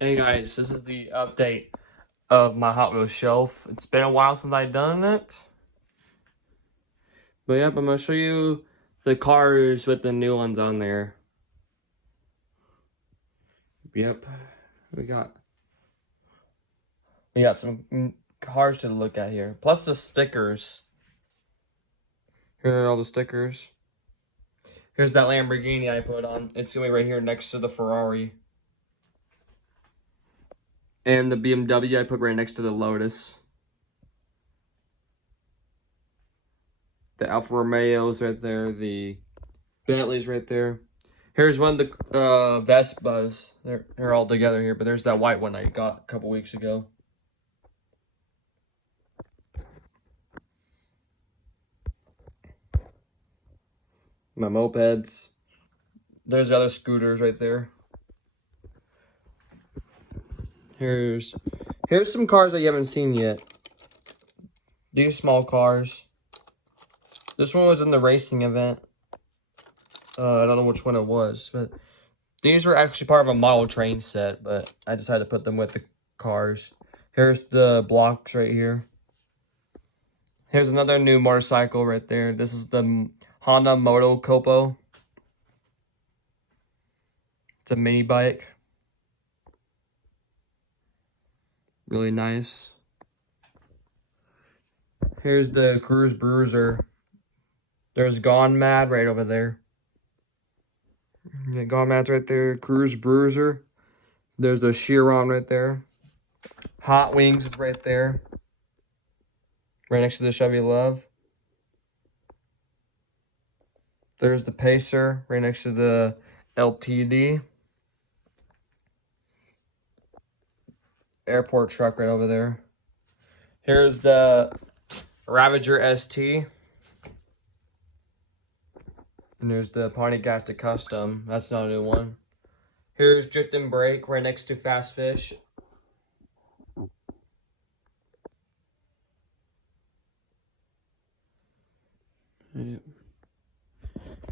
Hey guys, this is the update of my Hot Wheels shelf. It's been a while since I've done it. But yep, I'm gonna show you the cars with the new ones on there. Yep, we got some cars to look at here. Plus the stickers. Here are all the stickers. Here's that Lamborghini I put on. It's gonna be right here next to the Ferrari. And the BMW I put right next to the Lotus. The Alfa Romeo's right there. The Bentley's right there. Here's one of the Vespas. They're all together here, but there's that white one I got a couple weeks ago. My mopeds. There's the other scooters right there. Here's some cars that you haven't seen yet. These small cars. This one was in the racing event. I don't know which one it was, but these were actually part of a model train set, but I decided to put them with the cars. Here's the blocks right here. Here's another new motorcycle right there. This is the Honda Moto Copo. It's a mini bike. Really nice. Here's the Cruise Bruiser. There's Gone Mad right over there. Yeah, Gone Mad's right there. Cruise Bruiser. There's the Chiron right there. Hot Wings is right there. Right next to the Chevy Love. There's the Pacer right next to the LTD. Airport truck right over there. Here's the Ravager ST. And there's the Pontiac Custom. That's not a new one. Here's Drift and Brake right next to Fast Fish. Yep.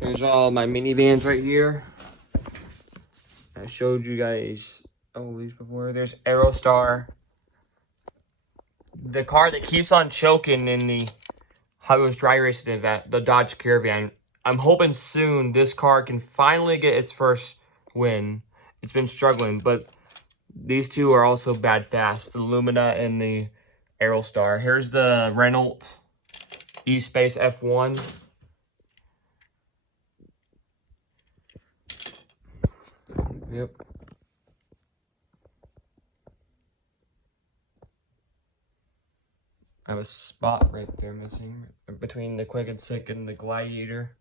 Here's all my minivans right here. I showed you guys all these before. There's Aerostar. The car that keeps on choking in the Hot Wheels dry racing event, the Dodge Caravan. I'm hoping soon this car can finally get its first win. It's been struggling, but these two are also bad fast. The Lumina and the Aerostar. Here's the Renault E-Space F1. Yep. I have a spot right there missing between the Quick and Sick and the Gladiator.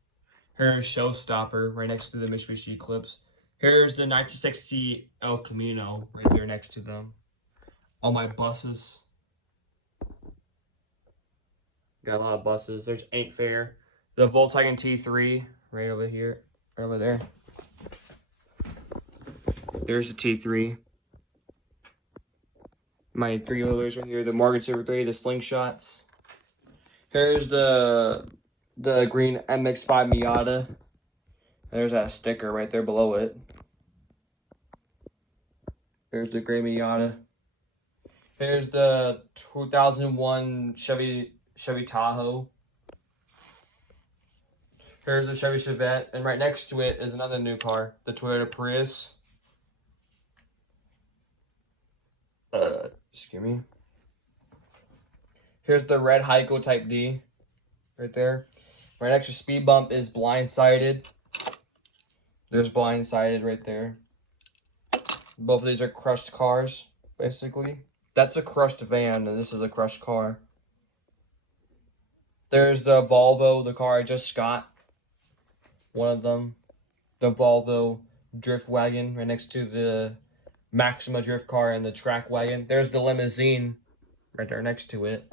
Here's Showstopper right next to the Mitsubishi Eclipse. Here's the 1960 El Camino right there next to them. All my buses. Got a lot of buses. There's Ain't Fair. The Volkswagen T3 right over here. Right over there. There's the T3. My three-wheelers right here. The Morgan Silver 3, the Slingshots. Here's the green MX-5 Miata. There's that sticker right there below it. There's the gray Miata. Here's the 2001 Chevy Tahoe. Here's the Chevy Chevette, and right next to it is another new car, the Toyota Prius. Excuse me. Here's the red Heiko Type D, right there. Right next to Speed Bump is Blindsided. There's Blindsided right there. Both of these are crushed cars, basically. That's a crushed van, and this is a crushed car. There's the Volvo, the car I just got. One of them. The Volvo Drift Wagon, right next to the Maxima Drift car and the Track Wagon. There's the Limousine, right there next to it.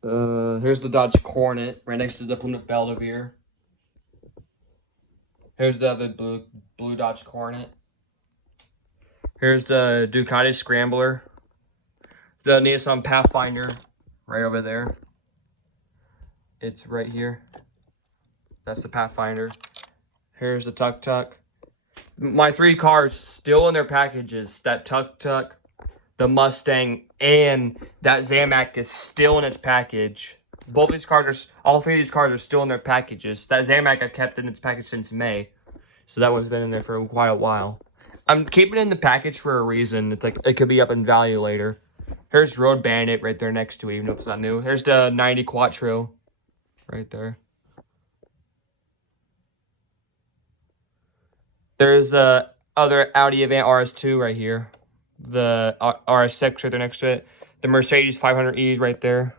Here's the Dodge Coronet, right next to the Plymouth Belvedere. Here's the other blue Dodge Coronet. Here's the Ducati Scrambler. The Nissan Pathfinder, right over there. It's right here. That's the Pathfinder. Here's the Tuk Tuk. My 3 cars still in their packages. That Tuk Tuk, the Mustang, and that Zamac is still in its package. Both these cars all 3 of these cars are still in their packages. That Zamac I kept in its package since May. So that one's been in there for quite a while. I'm keeping it in the package for a reason. It's like, it could be up in value later. Here's Road Bandit right there next to it, even though it's not new. Here's the 90 Quattro right there. There's the other Audi Avant RS2 right here. The RS6 right there next to it. The Mercedes 500E right there.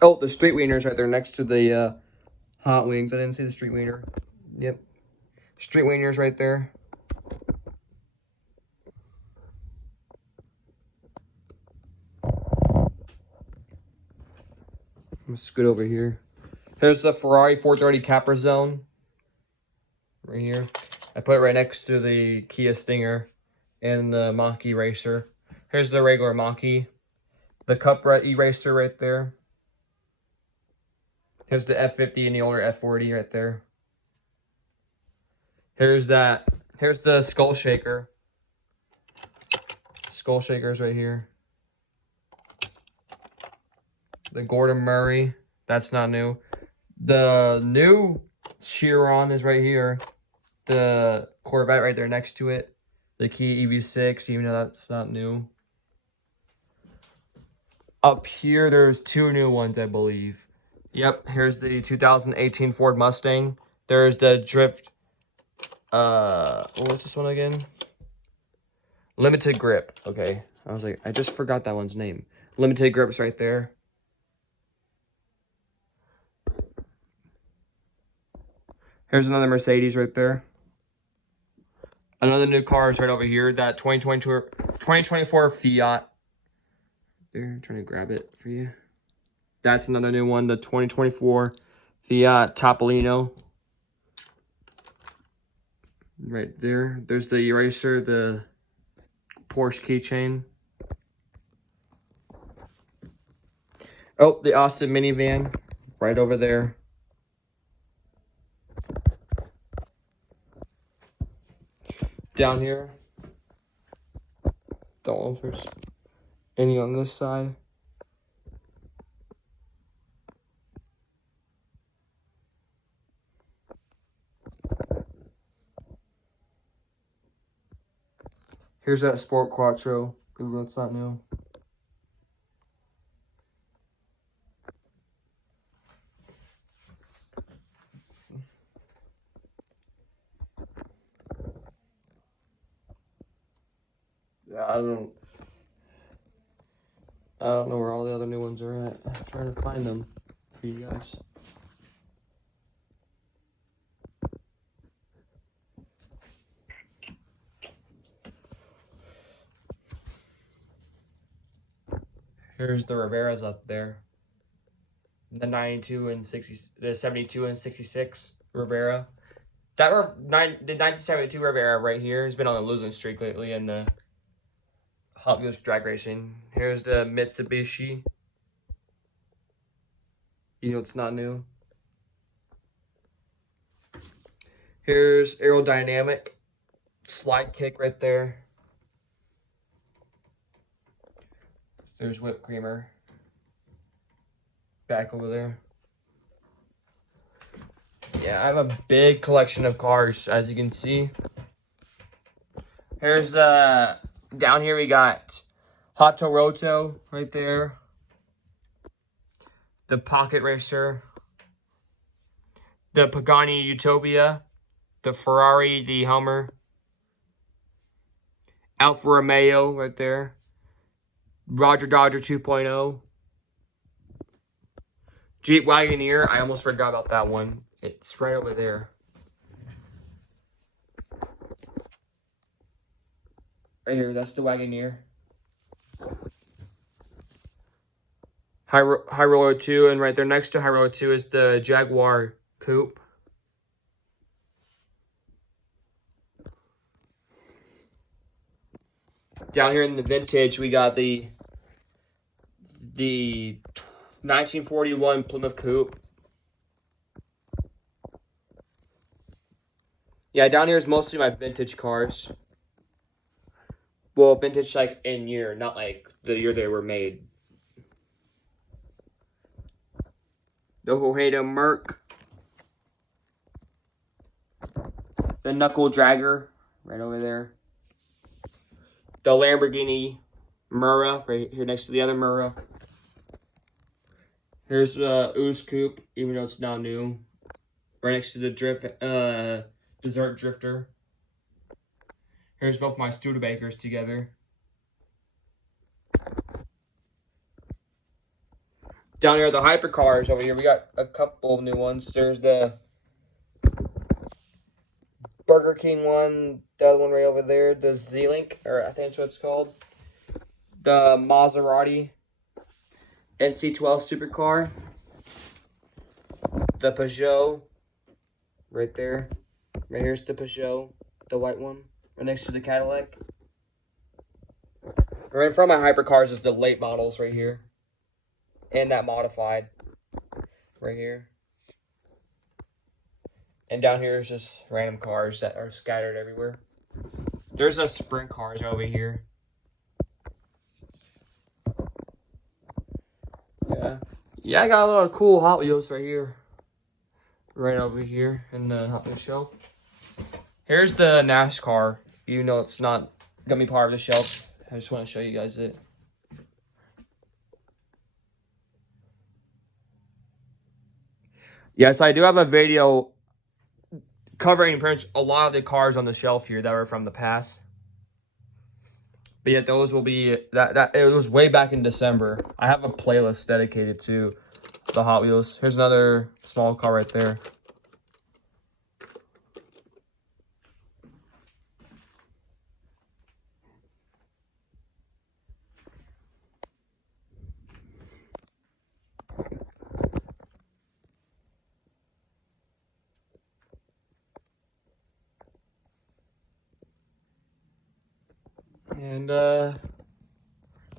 Oh, the Street Wiener's right there next to the Hot Wings. I didn't see the Street Wiener. Yep. Street Wiener's right there. I'm gonna scoot over here. Here's the Ferrari 430 Capra right here. I put it right next to the Kia Stinger and the Mach-E Racer. Here's the regular Mach-E. The Cupra E-Racer right there. Here's the F50 and the older F40 right there. Here's the Skull Shaker. Skull Shaker's right here. The Gordon Murray, that's not new. The new Chiron is right here. The Corvette right there next to it. The Kia EV6, even though that's not new. Up here, there's 2 new ones, I believe. Yep, here's the 2018 Ford Mustang. There's the Drift, what's this one again? Limited Grip, okay. I was like, I just forgot that one's name. Limited Grip's right there. Here's another Mercedes right there. Another new car is right over here. That 2024 Fiat. There, I'm trying to grab it for you. That's another new one. The 2024 Fiat Topolino. Right there. There's the eraser, the Porsche keychain. Oh, the Austin minivan. Right over there. Down here. Don't know if there's any on this side. Here's that Sport Quattro. Ooh, that's not new. Yeah, I don't know where all the other new ones are at. I'm trying to find them for you guys. Here's the Riveras up there. The 92 and 60, the 72 and 66 Rivera. The 1972 Rivera right here has been on a losing streak lately in the Hot Wheels drag racing. Here's the Mitsubishi. You know it's not new. Here's Aerodynamic slide kick right there. There's Whipped Creamer. Back over there. Yeah, I have a big collection of cars, as you can see. Here's down here we got Hato Roto right there. The Pocket Racer. The Pagani Utopia. The Ferrari, the Hummer. Alfa Romeo right there. Roger Dodger 2.0. Jeep Wagoneer. I almost forgot about that one. It's right over there. Right here, that's the Wagoneer. High Roller 2, and right there next to High Roller 2 is the Jaguar Coupe. Down here in the vintage, we got the the 1941 Plymouth Coupe. Yeah, down here is mostly my vintage cars. Well, vintage like in year, not like the year they were made. The Ojeda Merc. The Knuckle Dragger, right over there. The Lamborghini Murra, right here next to the other Murra. Here's the Ooze Coupe, even though it's now new. Right next to the Desert Drifter. Here's both my Studebakers together. Down here, the hypercars over here. We got a couple new ones. There's the Burger King one, the other one right over there. The Z-Link, or I think that's what it's called. The Maserati MC12 supercar. The Peugeot, right there. Right here's the Peugeot, the white one, right next to the Cadillac. Right in front of my hypercars is the late models right here. And that modified right here. And down here is just random cars that are scattered everywhere. There's a sprint cars over here. Yeah, I got a lot of cool Hot Wheels right here. Right over here in the Hot Wheels shelf. Here's the NASCAR, even though it's not gonna be part of the shelf. I just want to show you guys it. Yes, I do have a video covering pretty much a lot of the cars on the shelf here that were from the past. But yet those will be it was way back in December. I have a playlist dedicated to the Hot Wheels. Here's another small car right there. And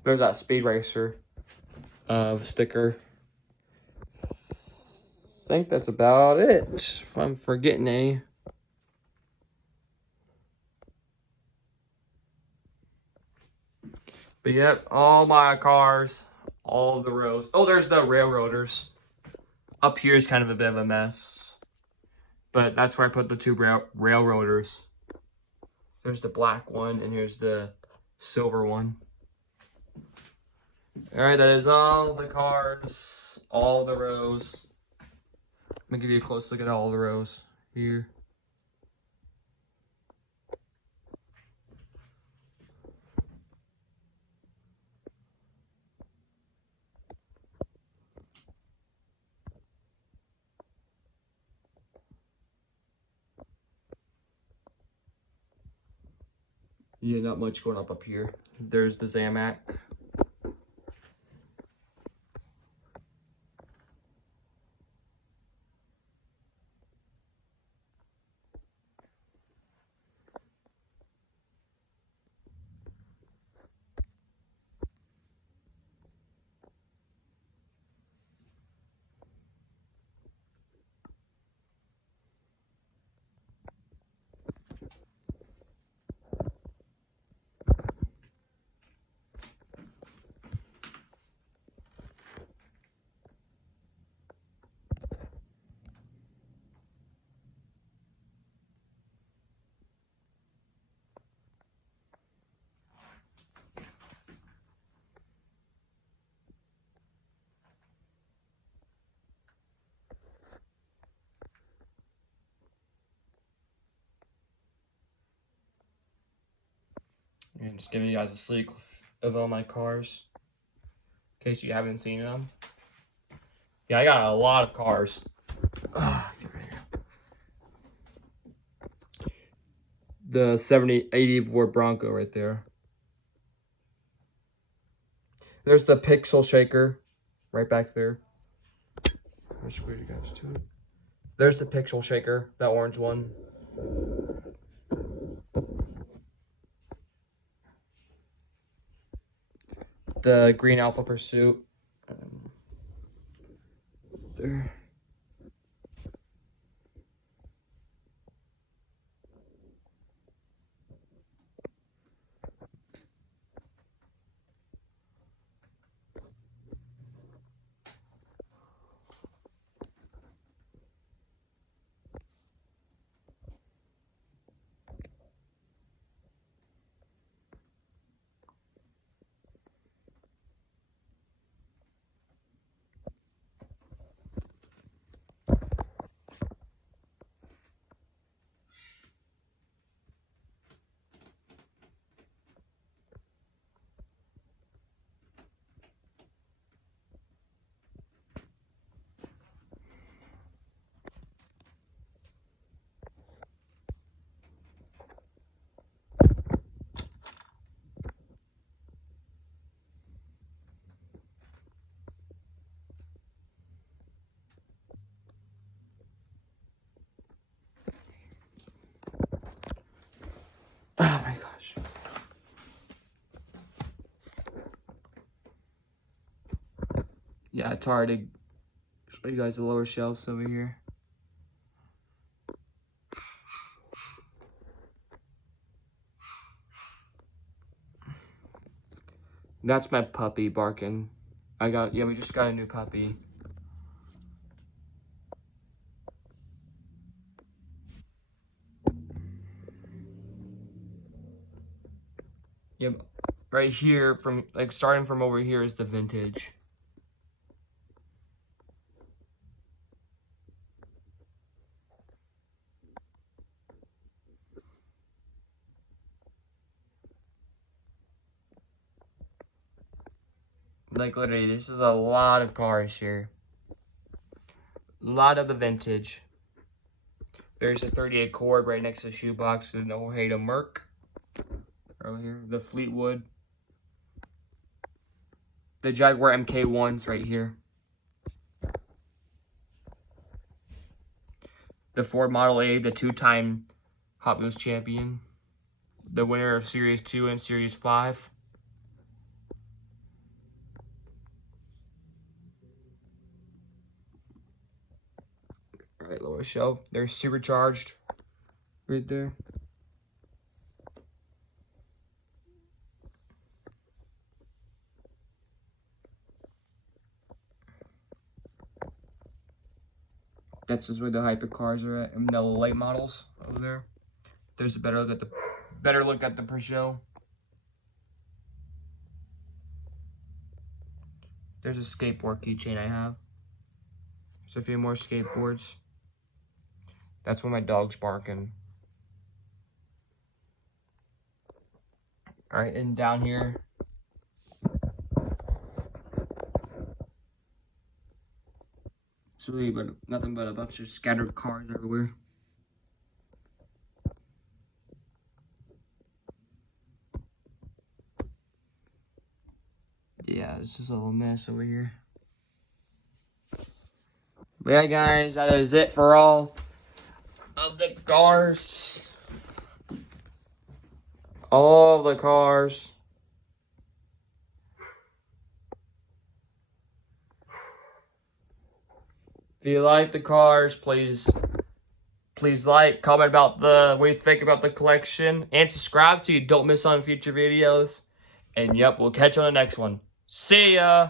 there's that Speed Racer sticker. I think that's about it. If I'm forgetting any. But yep, all my cars, all the rows. Oh, there's the Railroaders. Up here is kind of a bit of a mess. But that's where I put the two Railroaders. There's the black one, and here's the silver one. Alright, that is all the cars, all the rows. I'm gonna give you a close look at all the rows here. Yeah, not much going up here. There's the Zamac. And just giving you guys a sneak of all my cars, in case you haven't seen them. Yeah, I got a lot of cars. The 84 Bronco right there. There's the Pixel Shaker right back there. I'll squeeze you guys to it. There's the Pixel Shaker, that orange one. The green Alpha Pursuit there. Oh my gosh. Yeah, it's hard to show you guys the lower shelves over here. That's my puppy barking. We just got a new puppy. Yep, right here, starting from over here is the vintage. Like literally, this is a lot of cars here. A lot of the vintage. There's a 38 Cord right next to the shoebox. The Ojeda Merc. Over here. The Fleetwood. The Jaguar MK1's right here. The Ford Model A, the two-time Hot Wheels champion. The winner of Series 2 and Series 5. Alright, lower shelf. There's Supercharged right there. That's just where the hypercars are at, and the late models over there. There's a better look at the Peugeot. There's a skateboard keychain I have. There's a few more skateboards. That's when my dog's barking. All right, and down here. It's really nothing but a bunch of scattered cars everywhere. Yeah, this is a whole mess over here. But yeah, guys, that is it for all of the cars. All the cars. If you like the cars, please like, comment about what you think about the collection, and subscribe so you don't miss on future videos. And yep, we'll catch you on the next one. See ya!